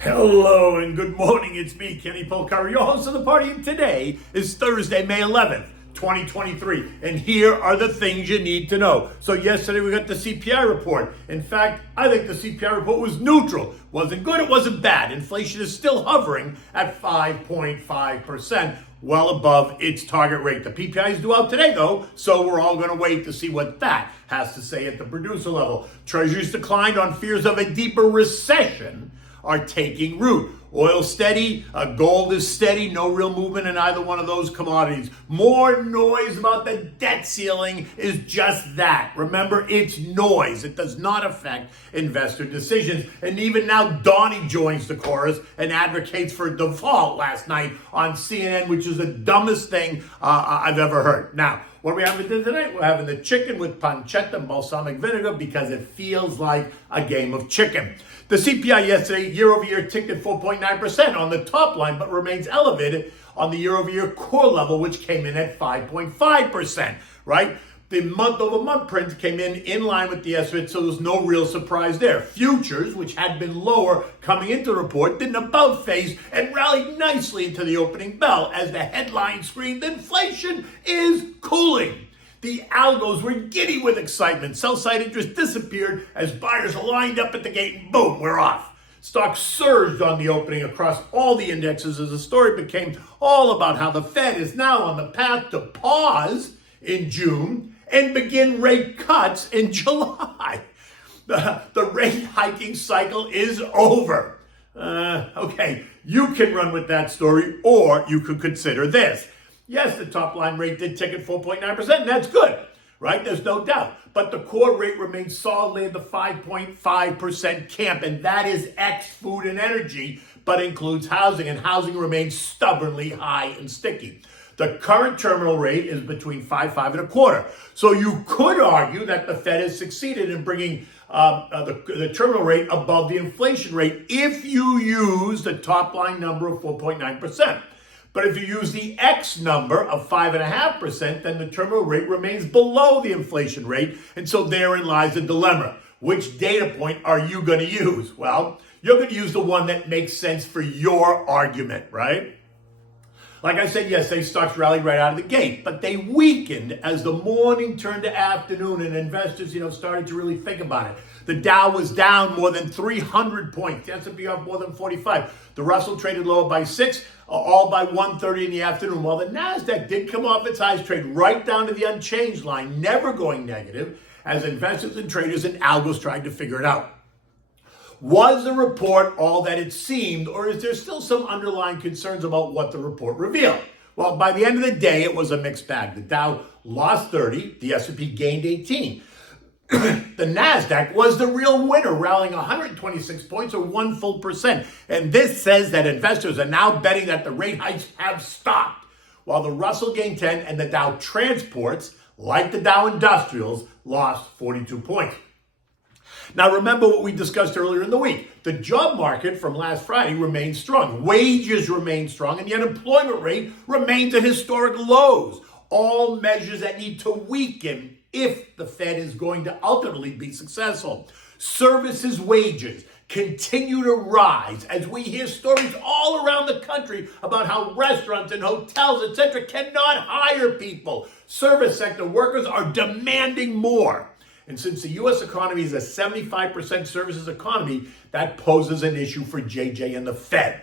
Hello and good morning. It's me, Kenny Polcari, your host of the party. And today is Thursday, May 11th, 2023. And here are the things you need to know. So yesterday we got the CPI report. In fact, I think the CPI report was neutral. Wasn't good, it wasn't bad. Inflation is still hovering at 5.5%, well above its target rate. The PPI is due out today, though, so we're all going to wait to see what that has to say at the producer level. Treasuries declined on fears of a deeper recession are taking root. Oil steady, gold is steady, no real movement in either one of those commodities. More noise about the debt ceiling is just that. Remember, it's noise. It does not affect investor decisions. And even now, Donnie joins the chorus and advocates for default last night on CNN, which is the dumbest thing I've ever heard. Now, what are we having tonight? We're having the chicken with pancetta and balsamic vinegar because it feels like a game of chicken. The CPI yesterday, year-over-year, ticked at 4.9% on the top line, but remains elevated on the year-over-year core level, which came in at 5.5%, right? The month-over-month print came in line with the estimate, so there's no real surprise there. Futures, which had been lower coming into the report, did an about-face and rallied nicely into the opening bell as the headline screamed, inflation is cooling. The algos were giddy with excitement. Sell-side interest disappeared as buyers lined up at the gate and boom, we're off. Stocks surged on the opening across all the indexes as the story became all about how the Fed is now on the path to pause in June and begin rate cuts in July. The rate hiking cycle is over. Okay, you can run with that story, or you could consider this. Yes, the top line rate did tick at 4.9%, and that's good, right? There's no doubt. But the core rate remains solidly in the 5.5% camp, and that is ex food and energy, but includes housing, and housing remains stubbornly high and sticky. The current terminal rate is between 5.25. So you could argue that the Fed has succeeded in bringing the terminal rate above the inflation rate if you use the top line number of 4.9%. But if you use the X number of 5.5%, then the terminal rate remains below the inflation rate. And so therein lies the dilemma. Which data point are you going to use? Well, you're going to use the one that makes sense for your argument, right? Like I said yesterday, stocks rallied right out of the gate, but they weakened as the morning turned to afternoon and investors, started to really think about it. The Dow was down more than 300 points. The S&P off more than 45. The Russell traded lower by 6, all by 1:30 in the afternoon, while the NASDAQ did come off its highs, trade right down to the unchanged line, never going negative, as investors and traders and algos tried to figure it out. Was the report all that it seemed, or is there still some underlying concerns about what the report revealed? Well, by the end of the day, it was a mixed bag. The Dow lost 30, the S&P gained 18. The NASDAQ was the real winner, rallying 126 points or 1 full percent. And this says that investors are now betting that the rate hikes have stopped, while the Russell gained 10 and the Dow Transports, like the Dow Industrials, lost 42 points. Now, remember what we discussed earlier in the week. The job market from last Friday remains strong. Wages remain strong, and the unemployment rate remains at historic lows. All measures that need to weaken if the Fed is going to ultimately be successful. Services wages continue to rise as we hear stories all around the country about how restaurants and hotels, etc., cannot hire people. Service sector workers are demanding more. And since the U.S. economy is a 75% services economy, that poses an issue for JJ and the Fed.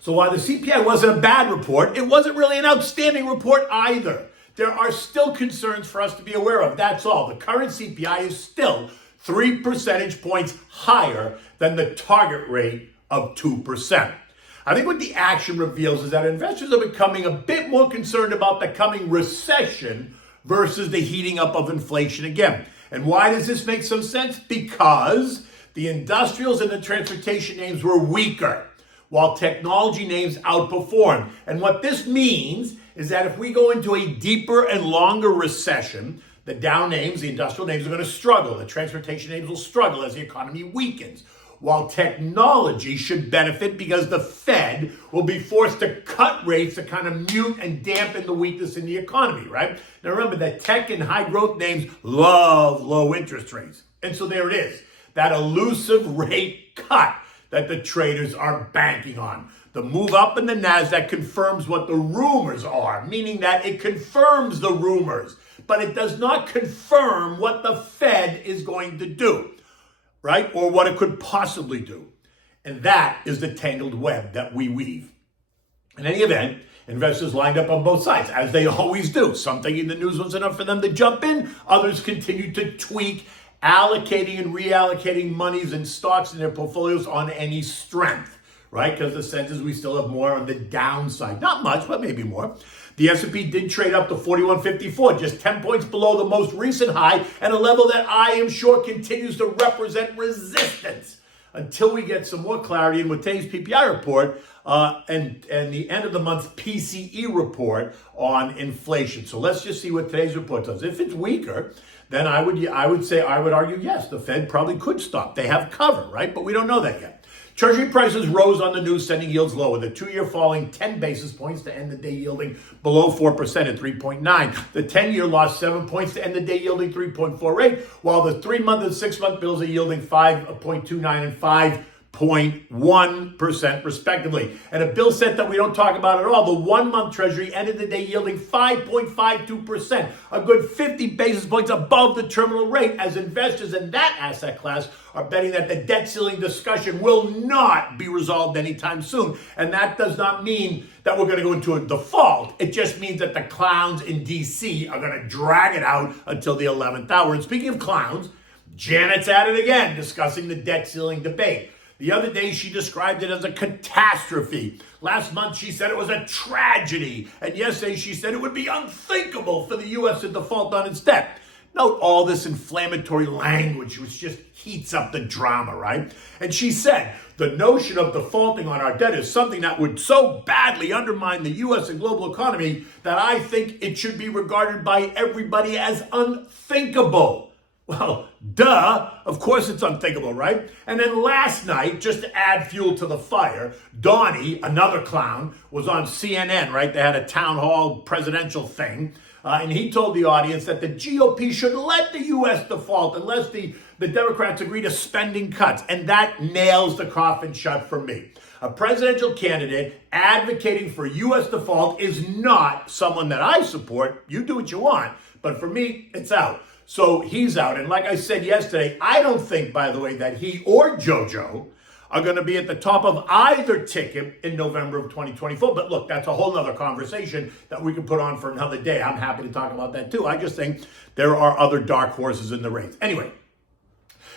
So while the CPI wasn't a bad report, it wasn't really an outstanding report either. There are still concerns for us to be aware of. That's all. The current CPI is still 3 percentage points higher than the target rate of 2%. I think what the action reveals is that investors are becoming a bit more concerned about the coming recession versus the heating up of inflation again. And why does this make some sense? Because the industrials and the transportation names were weaker, while technology names outperformed. And what this means is that if we go into a deeper and longer recession, the Dow names, the industrial names are going to struggle. The transportation names will struggle as the economy weakens. While technology should benefit because the Fed will be forced to cut rates to kind of mute and dampen the weakness in the economy, right? Now remember that tech and high growth names love low interest rates. And so there it is, that elusive rate cut that the traders are banking on. The move up in the NASDAQ confirms what the rumors are, meaning that it confirms the rumors, but it does not confirm what the Fed is going to do, right? Or what it could possibly do. And that is the tangled web that we weave. In any event, investors lined up on both sides, as they always do. Some thinking the news was enough for them to jump in. Others continued to tweak, allocating and reallocating monies and stocks in their portfolios on any strength, right? Because the sense is we still have more on the downside. Not much, but maybe more. The S&P did trade up to 4154, just 10 points below the most recent high, and a level that I am sure continues to represent resistance until we get some more clarity in with today's PPI report and the end of the month PCE report on inflation. So let's just see what today's report does. If it's weaker, then I would argue, yes, the Fed probably could stop. They have cover, right? But we don't know that yet. Treasury prices rose on the news, sending yields lower. The 2-year falling 10 basis points to end the day yielding below 4% at 3.9. The 10-year lost 7 points to end the day yielding 3.48, while the 3-month and 6-month bills are yielding 5.29 and 5.1% respectively. And a bill set that we don't talk about at all, the 1-month Treasury ended the day yielding 5.52%, a good 50 basis points above the terminal rate, as investors in that asset class are betting that the debt ceiling discussion will not be resolved anytime soon. And that does not mean that we're going to go into a default. It just means that the clowns in D.C. are going to drag it out until the 11th hour. And speaking of clowns, Janet's at it again, discussing the debt ceiling debate. The other day, she described it as a catastrophe. Last month, she said it was a tragedy. And yesterday, she said it would be unthinkable for the U.S. to default on its debt. Note all this inflammatory language, which just heats up the drama, right? And she said, the notion of defaulting on our debt is something that would so badly undermine the U.S. and global economy that I think it should be regarded by everybody as unthinkable. Well, duh, of course it's unthinkable, right? And then last night, just to add fuel to the fire, Donnie, another clown, was on CNN, right? They had a town hall presidential thing. And he told the audience that the GOP should let the U.S. default unless the Democrats agree to spending cuts. And that nails the coffin shut for me. A presidential candidate advocating for U.S. default is not someone that I support. You do what you want. But for me, it's out. So he's out. And like I said yesterday, I don't think, by the way, that he or JoJo are going to be at the top of either ticket in November of 2024. But look, that's a whole nother conversation that we can put on for another day. I'm happy to talk about that too. I just think there are other dark horses in the race. Anyway,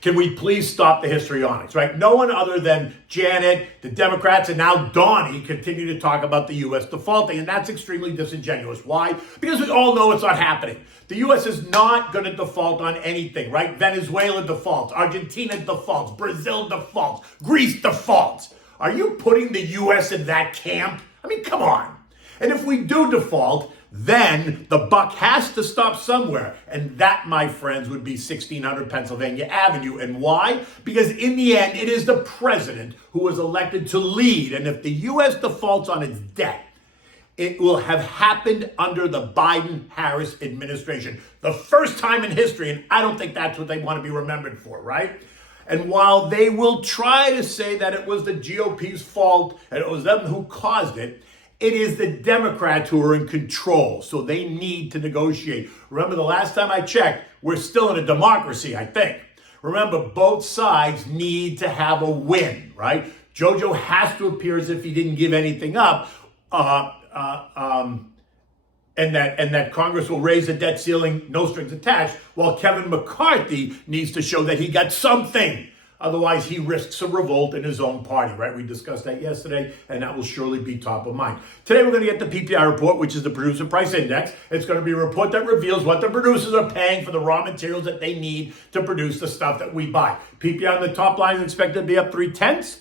can we please stop the histrionics, right? No one other than Janet, the Democrats, and now Donnie continue to talk about the U.S. defaulting, and that's extremely disingenuous. Why? Because we all know it's not happening. The U.S. is not going to default on anything, right? Venezuela defaults, Argentina defaults, Brazil defaults, Greece defaults. Are you putting the U.S. in that camp? I mean, come on. And if we do default, then the buck has to stop somewhere. And that, my friends, would be 1600 Pennsylvania Avenue. And why? Because in the end, it is the president who was elected to lead. And if the U.S. defaults on its debt, it will have happened under the Biden-Harris administration. The first time in history, and I don't think that's what they want to be remembered for, right? And while they will try to say that it was the GOP's fault and it was them who caused it, it is the Democrats who are in control, so they need to negotiate. Remember, the last time I checked, we're still in a democracy, I think. Remember, both sides need to have a win, right? JoJo has to appear as if he didn't give anything up, and that Congress will raise the debt ceiling, no strings attached, while Kevin McCarthy needs to show that he got something. Otherwise, he risks a revolt in his own party, right? We discussed that yesterday, and that will surely be top of mind. Today, we're going to get the PPI report, which is the Producer Price Index. It's going to be a report that reveals what the producers are paying for the raw materials that they need to produce the stuff that we buy. PPI on the top line is expected to be up 0.3.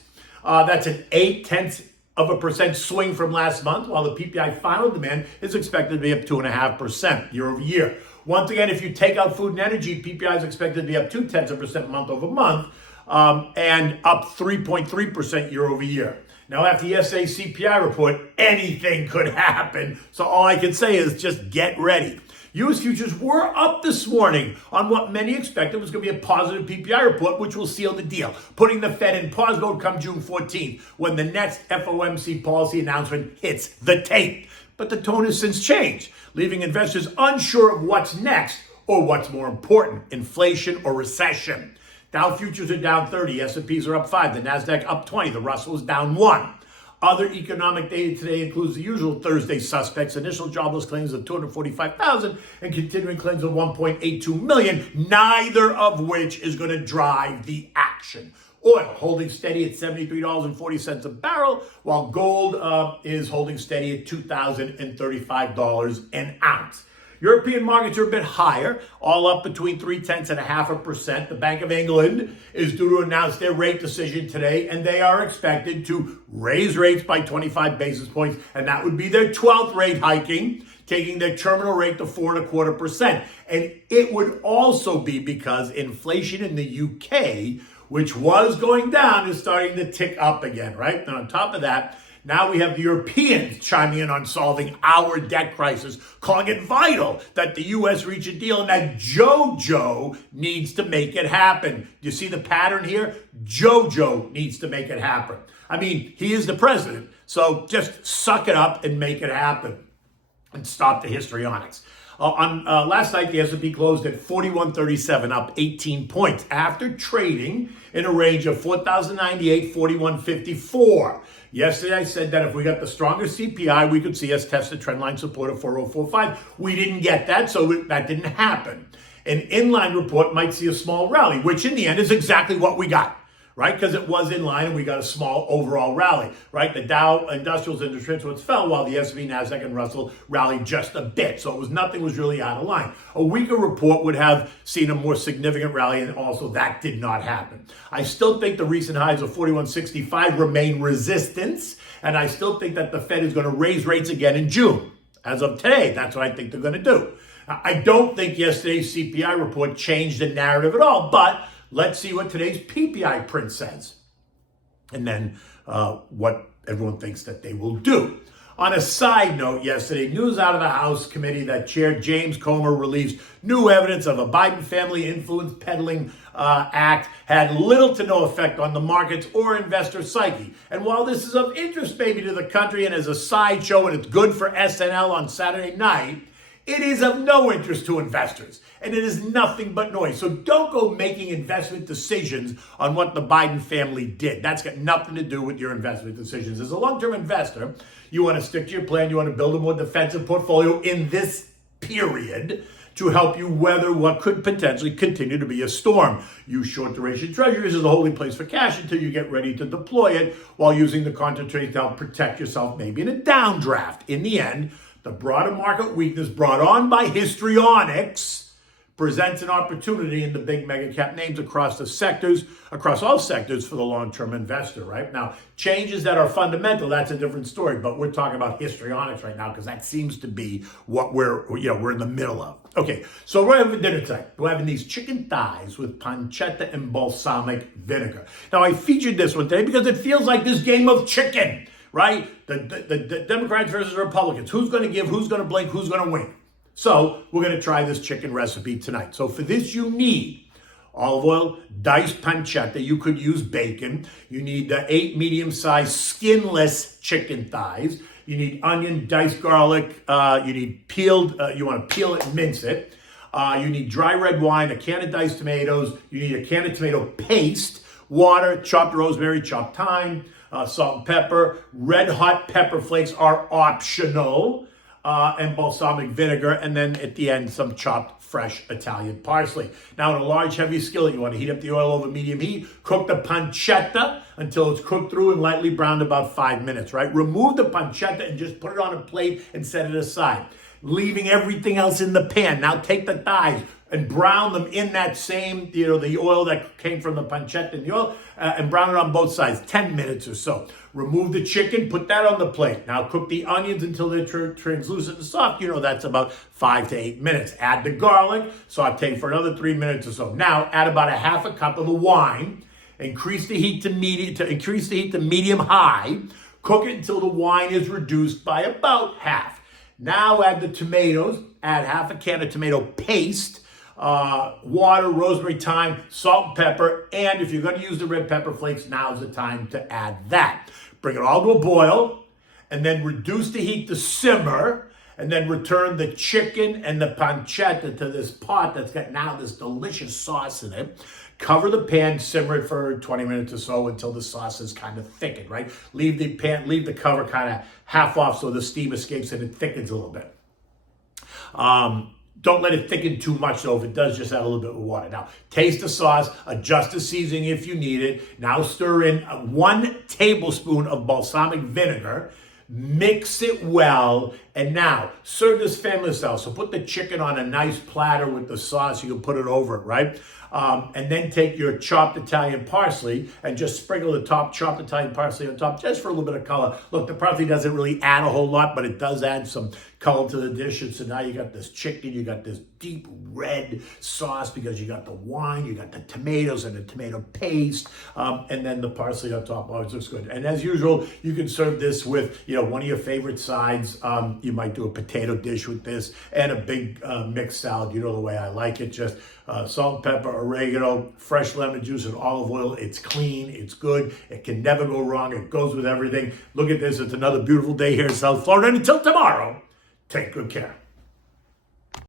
That's an 0.8% swing from last month, while the PPI final demand is expected to be up 2.5% year over year. Once again, if you take out food and energy, PPI is expected to be up 0.2% month over month. And up 3.3% year over year. Now, after yesterday's CPI report, anything could happen. So all I can say is just get ready. U.S. futures were up this morning on what many expected was going to be a positive PPI report, which will seal the deal, putting the Fed in pause mode come June 14th, when the next FOMC policy announcement hits the tape. But the tone has since changed, leaving investors unsure of what's next or what's more important, inflation or recession. Dow futures are down 30, S&Ps are up 5, the NASDAQ up 20, the Russell is down 1. Other economic data today includes the usual Thursday suspects, initial jobless claims of 245,000 and continuing claims of 1.82 million, neither of which is going to drive the action. Oil holding steady at $73.40 a barrel, while gold is holding steady at $2,035 an ounce. European markets are a bit higher, all up between 0.3%. The Bank of England is due to announce their rate decision today, and they are expected to raise rates by 25 basis points, and that would be their 12th rate hiking, taking their terminal rate to 4.25%. And it would also be because inflation in the UK, which was going down, is starting to tick up again, right? And on top of that, now we have the Europeans chiming in on solving our debt crisis, calling it vital that the U.S. reach a deal and that JoJo needs to make it happen. Do you see the pattern here? JoJo needs to make it happen. I mean, he is the president, so just suck it up and make it happen and stop the histrionics. On last night, the S&P closed at 4137, up 18 points after trading in a range of 4,098, 4154. Yesterday, I said that if we got the stronger CPI, we could see us test the trendline support of 4045. We didn't get that, so that didn't happen. An inline report might see a small rally, which in the end is exactly what we got, right? Because it was in line and we got a small overall rally, right? The Dow Industrials and Instruments fell while the S&P, NASDAQ, and Russell rallied just a bit. So nothing was really out of line. A weaker report would have seen a more significant rally, and also that did not happen. I still think the recent highs of 4165 remain resistance, and I still think that the Fed is going to raise rates again in June. As of today, that's what I think they're going to do. I don't think yesterday's CPI report changed the narrative at all, but let's see what today's PPI print says, and then what everyone thinks that they will do. On a side note, yesterday, news out of the House committee that Chair James Comer released new evidence of a Biden family influence peddling act had little to no effect on the markets or investor psyche. And while this is of interest maybe to the country and as a sideshow and it's good for SNL on Saturday night, it is of no interest to investors, and it is nothing but noise. So don't go making investment decisions on what the Biden family did. That's got nothing to do with your investment decisions. As a long-term investor, you want to stick to your plan. You want to build a more defensive portfolio in this period to help you weather what could potentially continue to be a storm. Use short-duration treasuries as a holding place for cash until you get ready to deploy it, while using the concentrate to help protect yourself maybe in a downdraft. In the end, the broader market weakness brought on by histrionics presents an opportunity in the big mega cap names across all sectors for the long-term investor, right? Now, changes that are fundamental, that's a different story, but we're talking about histrionics right now because that seems to be what we're in the middle of. Okay, so we're having dinner tonight. We're having these chicken thighs with pancetta and balsamic vinegar. Now, I featured this one today because it feels like this game of chicken, right? The Democrats versus Republicans. Who's going to give, who's going to blink, who's going to win? So we're going to try this chicken recipe tonight. So for this, you need olive oil, diced pancetta. You could use bacon. You need 8 medium-sized skinless chicken thighs. You need onion, diced garlic. You need peeled. You want to peel it and mince it. You need dry red wine, a can of diced tomatoes. You need a can of tomato paste, water, chopped rosemary, chopped thyme, salt and pepper. Red hot pepper flakes are optional. And balsamic vinegar, and then at the end, some chopped fresh Italian parsley. Now, in a large, heavy skillet, you want to heat up the oil over medium heat. Cook the pancetta until it's cooked through and lightly browned, about 5 minutes, right? Remove the pancetta and just put it on a plate and set it aside, leaving everything else in the pan. Now, take the thighs and brown them in that same, the oil that came from the pancetta and the oil, and brown it on both sides, 10 minutes or so. Remove the chicken, put that on the plate. Now cook the onions until they're translucent and soft. That's about 5 to 8 minutes. Add the garlic, saute for another 3 minutes or so. Now add about a half a cup of the wine. Increase the heat to medium high. Cook it until the wine is reduced by about half. Now add the tomatoes, add half a can of tomato paste, water, rosemary, thyme, salt and pepper, and if you're going to use the red pepper flakes, now's the time to add that. Bring it all to a boil, and then reduce the heat to simmer, and then return the chicken and the pancetta to this pot that's got now this delicious sauce in it. Cover the pan, simmer it for 20 minutes or so until the sauce is kind of thickened, right? Leave the cover kind of half off so the steam escapes and it thickens a little bit. Don't let it thicken too much, though. If it does, just add a little bit of water. Now, taste the sauce, adjust the seasoning if you need it. Now stir in 1 tablespoon of balsamic vinegar. Mix it well, and now serve this family style. So put the chicken on a nice platter with the sauce. You can put it over it, right? And then take your chopped Italian parsley and just sprinkle the chopped Italian parsley on top just for a little bit of color. Look, the parsley doesn't really add a whole lot, but it does add some color to the dish. And so now you got this chicken, you got this deep red sauce because you got the wine, you got the tomatoes and the tomato paste, and then the parsley on top. Always looks good. And as usual, you can serve this with, one of your favorite sides. You might do a potato dish with this and a big mixed salad. You know the way I like it. Just salt, pepper, oregano, fresh lemon juice, and olive oil. It's clean. It's good. It can never go wrong. It goes with everything. Look at this. It's another beautiful day here in South Florida. And until tomorrow, take good care.